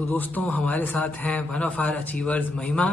तो दोस्तों हमारे साथ हैं वन ऑफ आवर अचीवर्स महिमा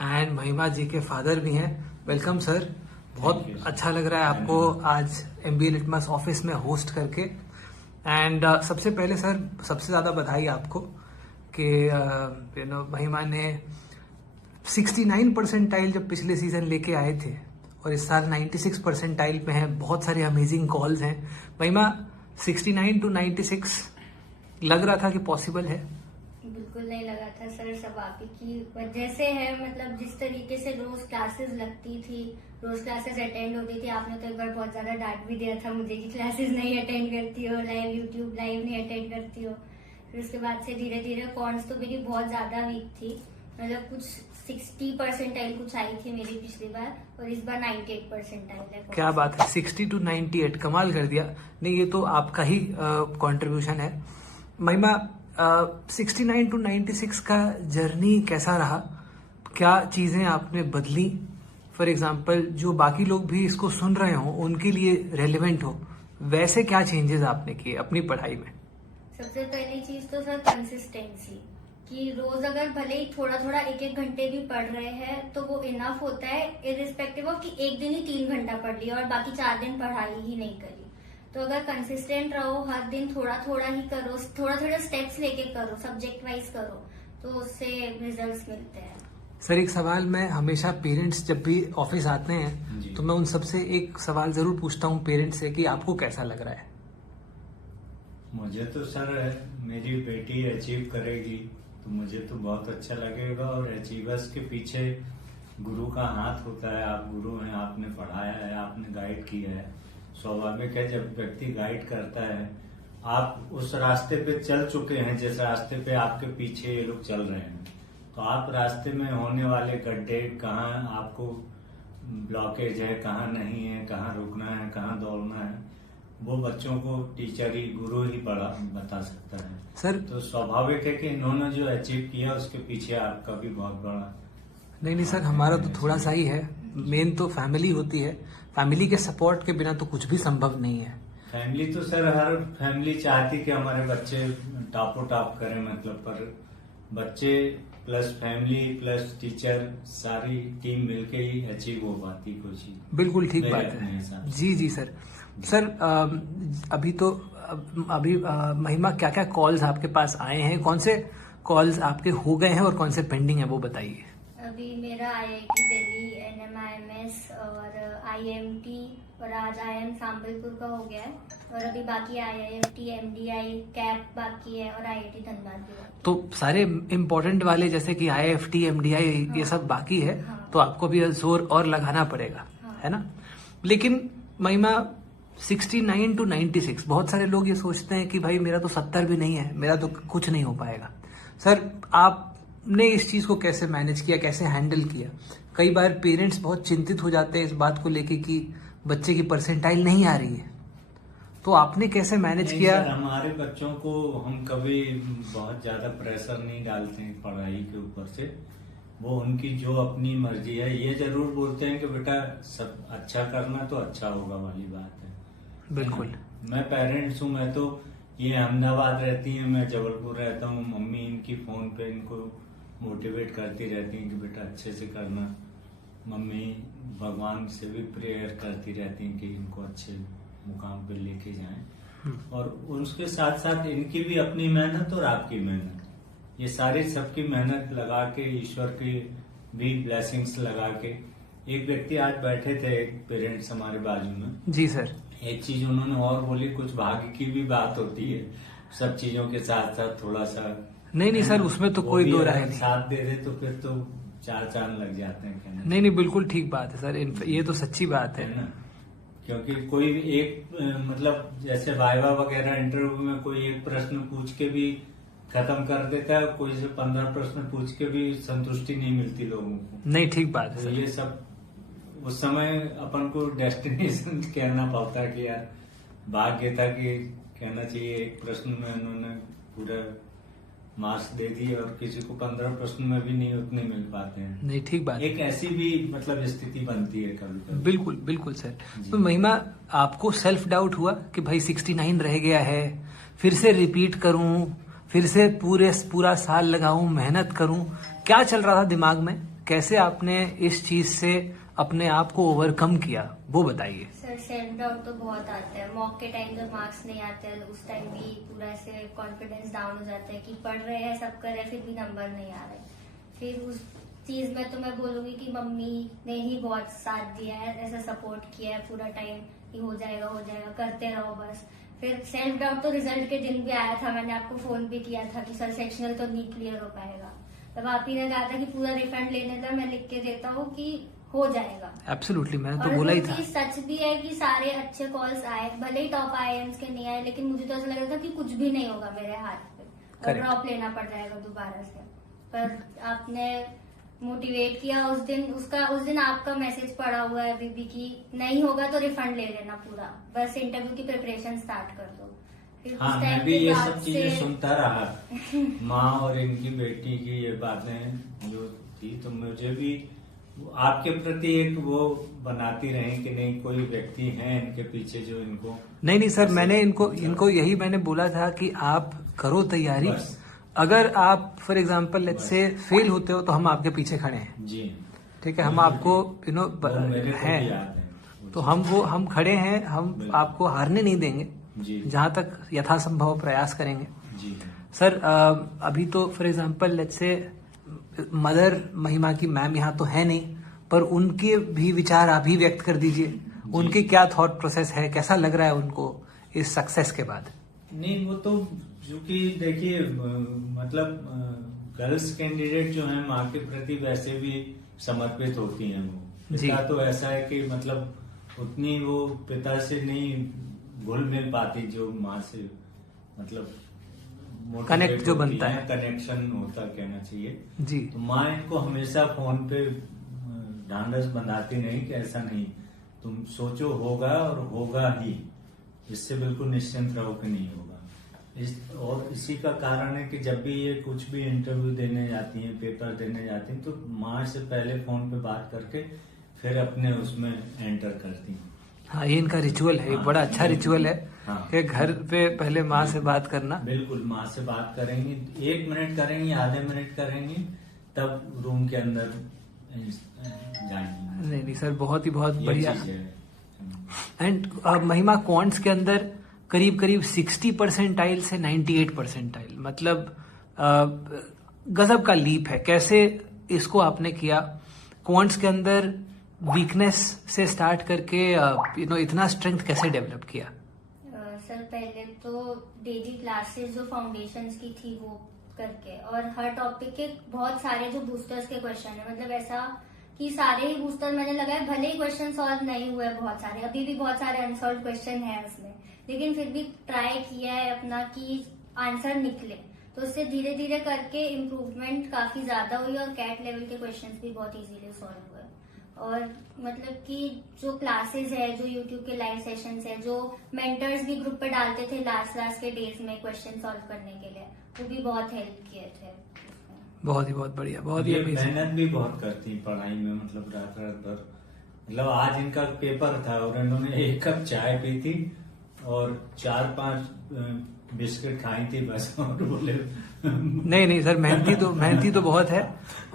एंड महिमा जी के फादर भी हैं। वेलकम सर, बहुत अच्छा लग रहा है आपको आज MBA लिटमस ऑफिस में होस्ट करके। एंड सबसे पहले सर सबसे ज़्यादा बधाई आपको कि महिमा ने 69 परसेंटाइल जब पिछले सीजन लेके आए थे और इस साल 96 परसेंटाइल पे हैं। बहुत सारे अमेजिंग कॉल्स हैं। महिमा 69 to 96 लग रहा था कि पॉसिबल है? बिल्कुल नहीं लगा था सर, सब आप ही की वजह से है। मतलब जिस तरीके से रोज क्लासेस लगती थी, रोज क्लासेस अटेंड होती थी। आपने तो एक बार बहुत ज्यादा डांट भी दिया था मुझे कि क्लासेस नहीं अटेंड करती हो, लाइव यूट्यूब लाइव नहीं अटेंड करती हो। फिर उसके बाद से धीरे धीरे कॉन्स तो मेरी बहुत ज्यादा वीक थी। मतलब कुछ 60 परसेंटाइल कुछ आई थी मेरी पिछली बार, और इस बार 98 परसेंटाइल है। क्या बात है, 60 to 98 कमाल कर दिया। नहीं, ये तो आपका ही कंट्रीब्यूशन है। महिमा, 69 to 96 का जर्नी कैसा रहा? क्या चीजें आपने बदली? फॉर एग्जाम्पल जो बाकी लोग भी इसको सुन रहे हो उनके लिए रेलिवेंट हो, वैसे क्या चेंजेस आपने किए अपनी पढ़ाई में? सबसे पहली चीज तो सर कंसिस्टेंसी, कि रोज अगर भले ही थोड़ा थोड़ा एक एक घंटे भी पढ़ रहे हैं तो वो इनफ होता है, इरिस्पेक्टिव ऑफ कि एक दिन ही 3 घंटा पढ़ लिया और बाकी 4 दिन पढ़ाई ही नहीं करी। तो अगर कंसिस्टेंट रहो, हर दिन थोड़ा थोड़ा ही करो, थोड़ा थोड़ा स्टेप्स लेके करो, सब्जेक्ट वाइज करो, तो उससे रिजल्ट्स मिलते हैं। सर एक सवाल मैं हमेशा पेरेंट्स जब भी ऑफिस आते हैं तो मैं उन सबसे एक सवाल जरूर पूछता हूँ पेरेंट्स से कि आपको कैसा लग रहा है? मुझे तो सर मेरी बेटी अचीव करेगी तो मुझे तो बहुत अच्छा लगेगा, और अचीवर्स के पीछे गुरु का हाथ होता है। आप गुरु हैं, आपने पढ़ाया है, आपने गाइड किया है। स्वाभाविक है जब व्यक्ति गाइड करता है, आप उस रास्ते पे चल चुके हैं जिस रास्ते पे आपके पीछे ये लोग चल रहे हैं, तो आप रास्ते में होने वाले गड्ढे, कहाँ आपको ब्लॉकेज है, कहाँ नहीं है, कहाँ रुकना है, कहाँ दौड़ना है, वो बच्चों को टीचर ही, गुरु ही बता सकता है सर। तो स्वाभाविक है कि इन्होंने जो अचीव किया उसके पीछे आपका भी बहुत बड़ा। नहीं सर, हमारा तो थोड़ा सा ही है। मेन तो फैमिली होती है, फैमिली के सपोर्ट के बिना तो कुछ भी संभव नहीं है। फैमिली तो सर हर फैमिली चाहती कि हमारे बच्चे टॉपो टॉप करें, मतलब, पर बच्चे प्लस फैमिली प्लस टीचर सारी टीम मिलके ही अचीव हो पाती कोई चीज। बिल्कुल ठीक बात है। जी सर। सर अभी महिमा क्या क्या कॉल्स आपके पास आए हैं, कौन से कॉल्स आपके हो गए हैं और कौन से पेंडिंग है वो बताइए। अभी मेरा IIT दिल्ली, NMIMS और IMT और आज IIM सांबलपुर का हो गया है, और अभी बाकी IIFT, MDI, कैप बाकी है और IIT धनबाद भी है। तो सारे इम्पोर्टेंट वाले जैसे कि IIFT, MDI ये सब बाकी है। तो आपको भी जोर और लगाना पड़ेगा, है ना? लेकिन महिमा 69 to 96, बहुत सारे लोग ये सोचते हैं कि भाई मेरा तो 70 भी नहीं है, मेरा तो कुछ नहीं हो पाएगा। सर आपने इस चीज को कैसे मैनेज किया, कैसे हैंडल किया? कई बार पेरेंट्स बहुत चिंतित हो जाते हैं इस बात को लेके कि बच्चे की परसेंटाइल नहीं आ रही है, तो आपने कैसे मैनेज किया? हमारे बच्चों को हम कभी बहुत ज्यादा प्रेशर नहीं डालते हैं पढ़ाई के ऊपर से। वो उनकी जो अपनी मर्जी है, ये जरूर बोलते हैं कि बेटा सब अच्छा करना तो अच्छा होगा वाली बात है। बिल्कुल। मैं पेरेंट्स हूँ, मैं तो ये अहमदाबाद रहती हैं, मैं जबलपुर रहता हूँ। मम्मी इनकी फोन पे इनको मोटिवेट करती रहती हैं कि बेटा अच्छे से करना। मम्मी भगवान से भी प्रेयर करती रहती हैं कि इनको अच्छे मुकाम पे लेके जाएं, और उसके साथ साथ इनकी भी अपनी मेहनत और आपकी मेहनत, ये सारी सबकी मेहनत लगा के, ईश्वर की भी ब्लेसिंग्स लगा के। एक व्यक्ति आज बैठे थे, एक पेरेंट्स हमारे बाजू में। जी सर। एक चीज उन्होंने और बोली, कुछ भाग्य की भी बात होती है सब चीजों के साथ साथ थोड़ा सा। नहीं सर, उसमें तो कोई दो राय नहीं। साथ दे दे तो फिर तो 4 चांद लग जाते हैं कहने। नहीं बिल्कुल ठीक बात है सर, ये तो सच्ची बात है ना, क्योंकि कोई एक मतलब जैसे वाइवा वगैरह इंटरव्यू में कोई एक प्रश्न पूछ के भी खत्म कर देता है, कोई से 15 प्रश्न पूछ के भी संतुष्टि नहीं मिलती लोगों को। नहीं ठीक बात है तो सर। ये सब उस समय अपन को डेस्टिनेशन कहना पड़ता है कि यार भाग्य था कि कहना चाहिए। एक प्रश्न में उन्होंने पूरा मार्क्स दे दिए और किसी को 15 प्रश्न में भी नहीं उतने मिल पाते हैं। नहीं ठीक बात, एक ऐसी भी मतलब स्थिति बनती है कभी कभी। बिल्कुल बिल्कुल सर। तो महिमा, आपको सेल्फ डाउट हुआ कि भाई 69 रह गया है, फिर से रिपीट करूं, फिर से पूरा साल लगाऊं, मेहनत करूं, क्या चल रहा था दिमाग में? कैसे आपने इस चीज से अपने आप को ओवरकम किया, वो बताइए। सर सेल्फ डाउट तो बहुत आता है। मॉक के टाइम जब मार्क्स नहीं आते हैं उस टाइम भी पूरा ऐसे कॉन्फिडेंस डाउन हो जाता है कि पढ़ रहे हैं, सब कर रहे हैं, फिर भी नंबर नहीं आ रहे। फिर उस चीज में तो मैं बोलूंगी कि मम्मी ने ही बहुत साथ दिया है, ऐसा सपोर्ट किया है पूरा टाइम कि हो जाएगा करते रहो बस। फिर सेल्फ डाउट तो रिजल्ट के दिन भी आया था, मैंने आपको फोन भी किया था कि सर सेक्शनल तो नहीं क्लियर हो पाएगा, तब आप ही ने कहा था कि पूरा रिफंड लेने का मैं लिख के देता हूँ कि हो जाएगा। एब्सोल्युटली, मैंने तो बोला ही था। सच भी है कि सारे अच्छे कॉल्स आए, भले ही टॉप आईएम्स के नहीं आए, लेकिन मुझे तो ऐसा लग रहा था कि कुछ भी नहीं होगा मेरे हाथ पे और ड्रॉप लेना पड़ जाएगा दोबारा से। पर आपने मोटिवेट किया उस दिन आपका मैसेज पड़ा हुआ है अभी भी कि नहीं होगा तो रिफंड ले लेना पूरा, बस इंटरव्यू की प्रिपरेशन स्टार्ट कर दो। फिर हाँ, उस टाइम मैं भी के ये बाद सब चीजें सुनता रहा माँ और इनकी बेटी की ये बातें जो थी, तो मुझे भी आपके प्रति एक वो बनाती रहे कि नहीं कोई व्यक्ति है इनके पीछे जो इनको नहीं सर, मैंने इनको यही मैंने बोला था कि आप करो तैयारी, अगर आप for example let's say fail होते हो तो हम आपके पीछे खड़े हैं जी, ठीक है, हम आपको हैं तो हम खड़े हैं, हम आपको हारने नहीं देंगे, जहां तक यथासंभव प्रयास करेंगे जी। सर अभी तो for example let's say mother महिमा की मैम यहाँ तो है नहीं, पर उनके भी विचार आप ही व्यक्त कर दीजिए, उनके क्या थॉट प्रोसेस है, कैसा लग रहा है उनको इस सक्सेस के बाद? नहीं, वो तो क्योंकि देखिए मतलब गर्ल्स कैंडिडेट जो है माँ के प्रति वैसे भी समर्पित होती हैं। वो पिता तो ऐसा है कि मतलब उतनी वो पिता से नहीं घुल मिल पाती जो माँ से, मतलब कनेक्ट जो बनता है, कनेक्शन होता कहना चाहिए जी। तो माँ इनको हमेशा फोन पे ढांढस बंधाती नहीं कि ऐसा नहीं, तुम सोचो होगा और होगा ही, इससे बिल्कुल निश्चिंत रहो कि नहीं होगा। और इसी का कारण है कि जब भी ये कुछ भी इंटरव्यू देने जाती हैं, पेपर देने जाती हैं, तो माँ से पहले फोन पे बात करके फिर अपने उसमें एंटर करती हैं। हाँ, ये इनका रिचुअल है, बड़ा अच्छा रिचुअल है कि घर पे पहले माँ से बात करना। बिल्कुल, माँ से बात करेंगी, 1 मिनट करेंगी, आधे मिनट करेंगी, तब रूम के अंदर जाएंगी। नहीं सर, बहुत बढ़िया। एंड महिमा क्वांट्स के अंदर करीब 60% से 98%, मतलब गजब का लीप है। कैसे इसको आपने किया? क्वांट्स के अंदर वीकनेस से स्टार्ट करके इतना स्ट्रेंथ कैसे डेवलप किया? सर पहले तो डेली क्लासेस जो फाउंडेशंस की थी वो करके, और हर टॉपिक के बहुत सारे जो बूस्टर्स के क्वेश्चन है, मतलब ऐसा कि सारे ही बूस्टर मैंने लगाए, भले ही क्वेश्चन सॉल्व नहीं हुए बहुत सारे, अभी भी बहुत सारे अनसॉल्व क्वेश्चन है उसमें, लेकिन फिर भी ट्राई किया है अपना कि आंसर निकले। तो उससे धीरे धीरे करके इम्प्रूवमेंट काफी ज्यादा हुई और कैट लेवल के क्वेश्चंस भी बहुत इजीली सॉल्व हुए। और मतलब कि जो क्लासेस है, जो यूट्यूब के लाइव सेशंस है, जो मेंटर्स भी ग्रुप पे डालते थे लास्ट के डेज में क्वेश्चन सॉल्व करने के लिए, वो भी बहुत हेल्प किए थे। बहुत बढ़िया, बहुत ही मेहनत भी बहुत करती पढ़ाई में, मतलब रात भर, मतलब आज इनका पेपर था और इन्होंने 1 कप चाय पी थी और 4-5 बिस्किट खाई थी बस, और बोले नहीं सर, मेहनती तो बहुत है,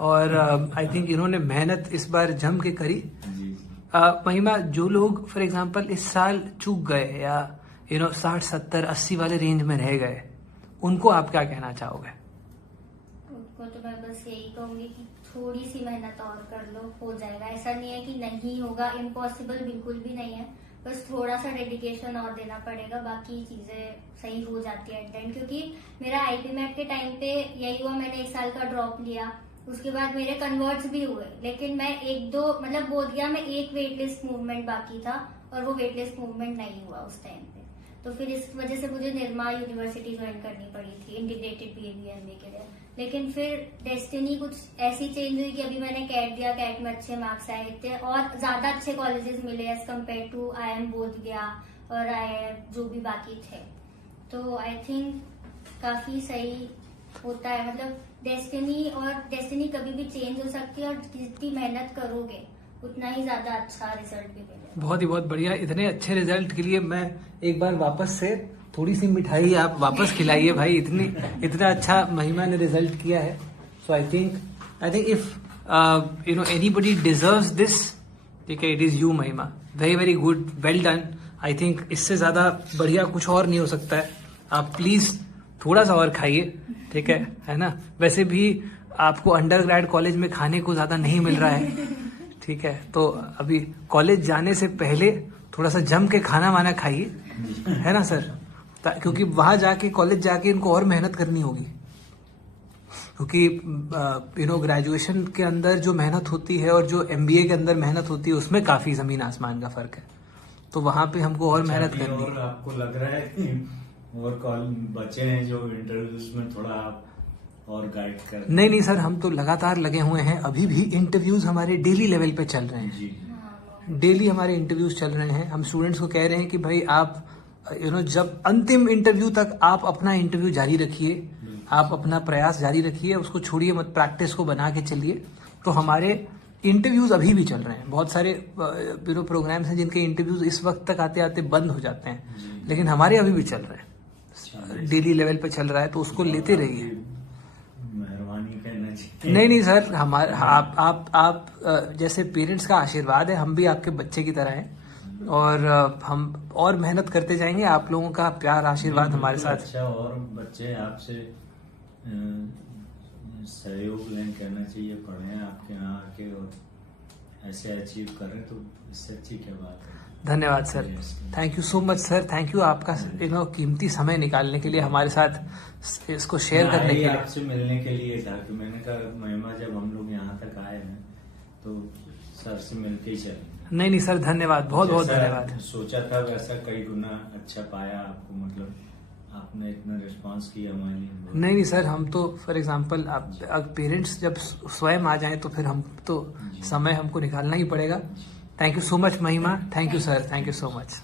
और आई थिंक इन्होंने मेहनत इस बार जम के करी। महिमा, जो लोग फॉर एग्जांपल इस साल चूक गए या 60, 70, 80 वाले रेंज में रह गए, उनको आप क्या कहना चाहोगे? उनको तो मैं बस यही कहूंगी कि थोड़ी सी मेहनत और कर लो, हो जाएगा। ऐसा नहीं है कि नहीं होगा, इम्पॉसिबल बिल्कुल भी नहीं है, बस थोड़ा सा डेडिकेशन और देना पड़ेगा, बाकी चीजें सही हो जाती है एट द एंड। क्योंकि मेरा आईपीमेट के टाइम पे यही हुआ, मैंने 1 साल का ड्रॉप लिया, उसके बाद मेरे कन्वर्ट्स भी हुए, लेकिन मैं 1-2 मतलब बोल दिया, मैं 1 वेटलिस्ट मूवमेंट बाकी था और वो वेटलिस्ट मूवमेंट नहीं हुआ उस टाइम पे। तो फिर इस वजह से मुझे निर्मा यूनिवर्सिटी ज्वाइन करनी पड़ी थी इंटीग्रेटेड बीएबी एमबीए के लिए। लेकिन फिर डेस्टिनी कुछ ऐसी चेंज हुई कि अभी मैंने कैट दिया, कैट में अच्छे मार्क्स आए थे और ज्यादा अच्छे कॉलेजेस मिले as compare to IIM Bodhgaya और IIM जो भी बाकी थे। तो आई थिंक काफी सही होता है, मतलब डेस्टिनी कभी भी चेंज हो सकती है और जितनी मेहनत करोगे उतना ही ज्यादा अच्छा रिजल्ट भी मिलेगा। बहुत बढ़िया। इतने अच्छे रिजल्ट के लिए मैं एक बार वापस से थोड़ी सी मिठाई आप वापस खिलाइए भाई, इतना अच्छा महिमा ने रिजल्ट किया है. So I think if anybody deserves this, ठीक है, it is you Mahima. Very very good, well done. I think इससे ज्यादा बढ़िया कुछ और नहीं हो सकता है. आप प्लीज थोड़ा सा और खाइए, ठीक है ना. वैसे भी आपको अंडर कॉलेज में खाने को ज्यादा नहीं मिल रहा है, ठीक है. तो अभी कॉलेज जाने से पहले थोड़ा सा जम के खाना वाना खाइए, है ना सर. क्योंकि वहां जाके, कॉलेज जाके इनको और मेहनत करनी होगी, क्योंकि ग्रेजुएशन के अंदर जो मेहनत होती है और जो MBA के अंदर मेहनत होती है उसमें काफी जमीन आसमान का फर्क है. तो वहां पे हमको और मेहनत करनी है. और आपको लग रहा है कि और बच्चे हैं जो इंटरव्यूज में थोड़ा आप और गाइड कर? नहीं सर, हम तो लगातार लगे हुए हैं. अभी भी इंटरव्यूज हमारे डेली लेवल पे चल रहे हैं. जी. डेली हमारे इंटरव्यूज चल रहे हैं. हम स्टूडेंट्स को कह रहे हैं कि भाई आप जब अंतिम इंटरव्यू तक आप अपना इंटरव्यू जारी रखिए, आप अपना प्रयास जारी रखिए, उसको छोड़िए मत, प्रैक्टिस को बना के चलिए. तो हमारे इंटरव्यूज अभी भी चल रहे हैं. बहुत सारे प्रोग्राम्स हैं जिनके इंटरव्यूज इस वक्त तक आते आते बंद हो जाते हैं, लेकिन हमारे अभी भी चल रहे हैं. डेली लेवल पे चल रहा है, तो उसको लेते रहिए. मेहरबानी करना चाहिए. नहीं सर, हमारे आप जैसे पेरेंट्स का आशीर्वाद है. हम भी आपके बच्चे की तरह हैं और हम और मेहनत करते जाएंगे. आप लोगों का प्यार आशीर्वाद हमारे साथ. अच्छा, और बच्चे आपसे सहयोग लें, करना चाहिए, पढ़ें आपके यहाँ आके और ऐसे अचीव करें, तो इससे अच्छी क्या बात है. धन्यवाद sir. Thank you so much sir. Thank you आपका कीमती समय निकालने के लिए, हमारे साथ इसको शेयर करने के लिए. आपसे मिलने के लिए था कि मैंने कहा महिमा जब हम लोग यहाँ तक आए हैं तो सर से मिलके ही चलेंगे. नहीं सर, धन्यवाद, बहुत बहुत धन्यवाद. सोचा था वैसा कई गुना अच्छा पाया आपको, मतलब आपने इतना रिस्पांस किया हमारे लिए. नहीं सर, हम तो फॉर एग्जांपल अब पेरेंट्स जब स्वयं आ जाएं तो फिर हम तो समय हमको निकालना ही पड़ेगा. थैंक यू सो मच महिमा. Thank you sir. Thank you so much.